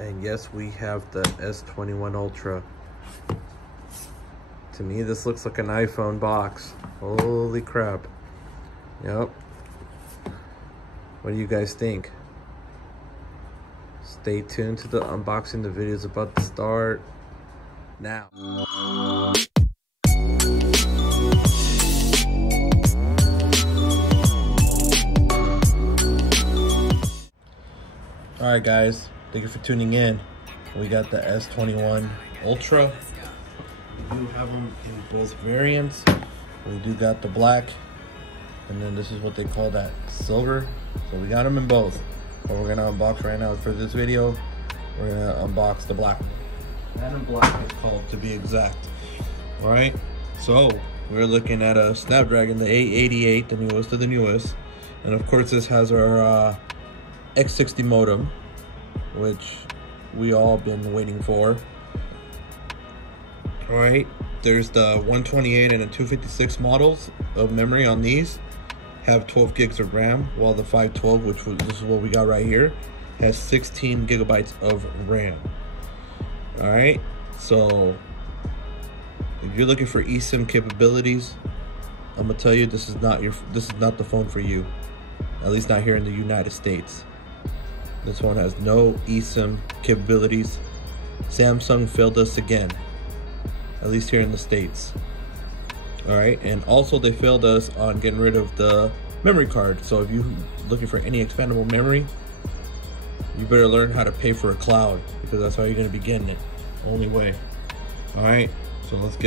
And yes, we have the S21 Ultra. To me, this looks like an iPhone box. Holy crap. Yep. What do you guys think? Stay tuned to the unboxing. The video is about to start now. Alright guys, thank you for tuning in. We got the S21 Ultra. We do have them in both variants. We do got the black, and then this is what they call that, silver. So we got them in both. But we're gonna unbox right now for this video. We're gonna unbox the black. Phantom black is called, to be exact. Alright, so we're looking at a Snapdragon, the 888, the newest of the newest. And of course this has our X60 modem, which we all been waiting for. All right, there's the 128 and a 256 models of memory on these have 12 gigs of RAM, while the 512, this is what we got right here, has 16 gigabytes of RAM. All right, so if you're looking for eSIM capabilities, I'm gonna tell you this is not the phone for you. At least not here in the United States. This one has no eSIM capabilities. Samsung failed us again, at least here in the States. All right, and also they failed us on getting rid of the memory card. So if you're looking for any expandable memory, you better learn how to pay for a cloud, because that's how you're gonna be getting it. Only way. All right, so let's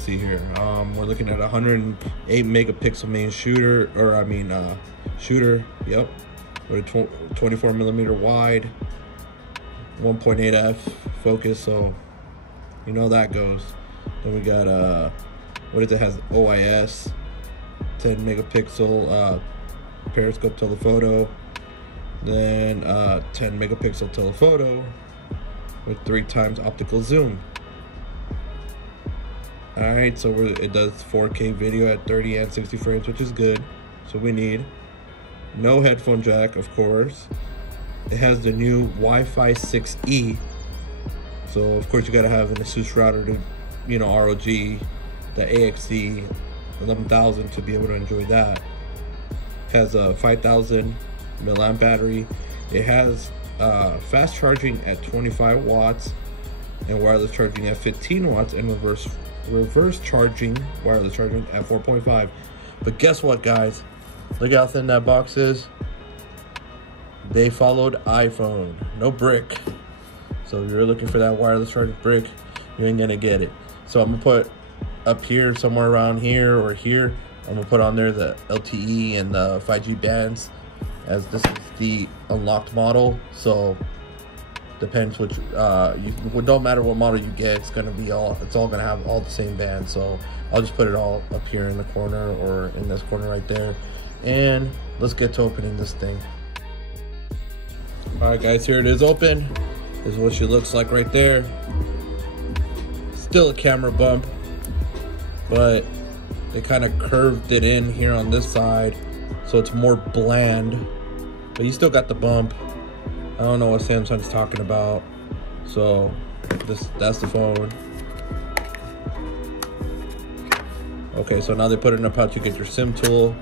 see here. We're looking at 108 megapixel main shooter, shooter. Yep. With a 24 millimeter wide, 1.8 f focus, so you know that goes. Then we got it has OIS, 10 megapixel periscope telephoto, then 10 megapixel telephoto with 3 times optical zoom. All right, so it does 4K video at 30 and 60 frames, which is good. So we need. No headphone jack, of course. It has the new Wi-Fi 6E. So of course you gotta have an ASUS router to, ROG, the AXE 11000 to be able to enjoy that. It has a 5000 milliamp battery. It has fast charging at 25 watts and wireless charging at 15 watts and reverse charging, wireless charging at 4.5. But guess what, guys? Look how thin that box is. They followed iPhone, no brick. So if you're looking for that wireless charging brick, you ain't gonna get it. So I'm gonna put up here, somewhere around here or here, I'm gonna put on there the LTE and the 5G bands, as this is the unlocked model. So depends which, don't matter what model you get, it's all gonna have all the same band. So I'll just put it all up here in the corner or in this corner right there. And let's get to opening this thing. All right guys, here it is open. This is what she looks like right there. Still a camera bump, but they kind of curved it in here on this side, so it's more bland, but you still got the bump. I don't know what Samsung's talking about. So that's the phone. Okay, so now they put it in a pouch. You get your SIM tool.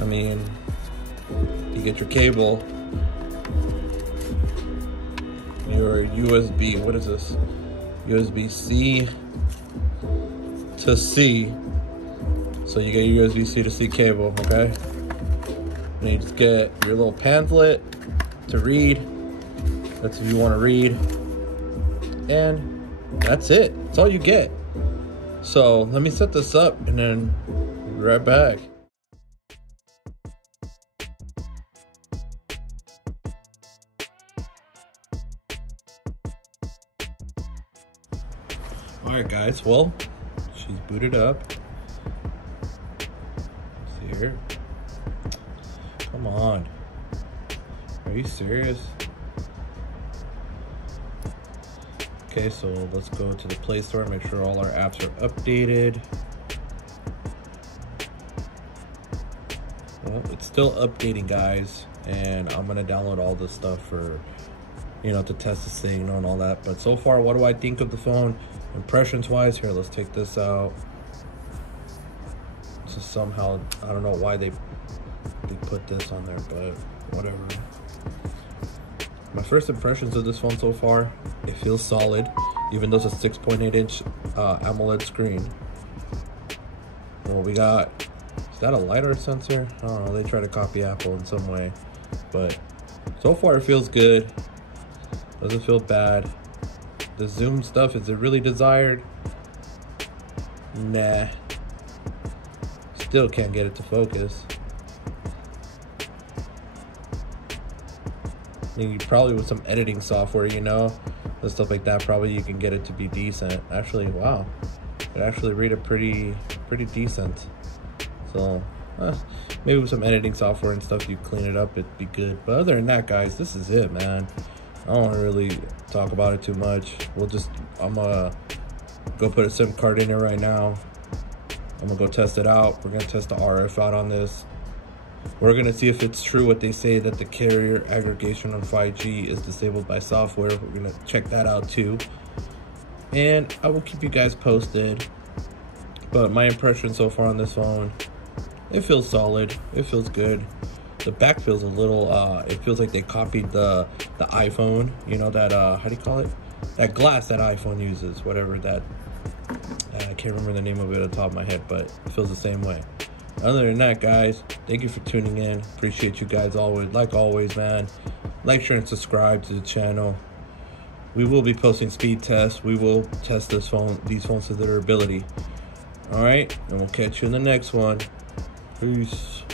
You get your cable, your USB, what is this? USB-C to C. So you get your USB-C to C cable, okay? And you just get your little pamphlet to read. That's if you want to read. And that's it. That's all you get. So let me set this up and then be right back. Alright guys, well, she's booted up. Let's see here. Come on. Are you serious? Okay, so let's go to the Play Store and make sure all our apps are updated. Well, it's still updating, guys, and I'm gonna download all this stuff for you know, to test the signal and all that. But so far, what do I think of the phone impressions wise? Here, let's take this out. So somehow, I don't know why they put this on there, but whatever. My first impressions of this phone so far, it feels solid, even though it's a 6.8 inch AMOLED screen. Well, we got, is that a LiDAR sensor? I don't know, they try to copy Apple in some way, but so far it feels good. Doesn't feel bad. The zoom stuff, is it really desired? Nah. Still can't get it to focus. I mean, you probably with some editing software, you know, and stuff like that, probably you can get it to be decent. Actually, wow, it actually read it pretty decent. So maybe with some editing software and stuff, you clean it up, it'd be good. But other than that, guys, this is it, man. I don't want to really talk about it too much. I'm gonna go put a SIM card in there right now. I'm gonna go test it out. We're gonna test the RF out on this. We're gonna see if it's true what they say, that the carrier aggregation on 5G is disabled by software. We're gonna check that out too. And I will keep you guys posted. But my impression so far on this phone, it feels solid. It feels good. The back feels a little, it feels like they copied the iPhone, you know, that, how do you call it? That glass that iPhone uses, whatever that, I can't remember the name of it at the top of my head, but it feels the same way. Other than that, guys, thank you for tuning in. Appreciate you guys always, like always, man. Like, share, and subscribe to the channel. We will be posting speed tests. We will test these phones to their ability. All right, and we'll catch you in the next one. Peace.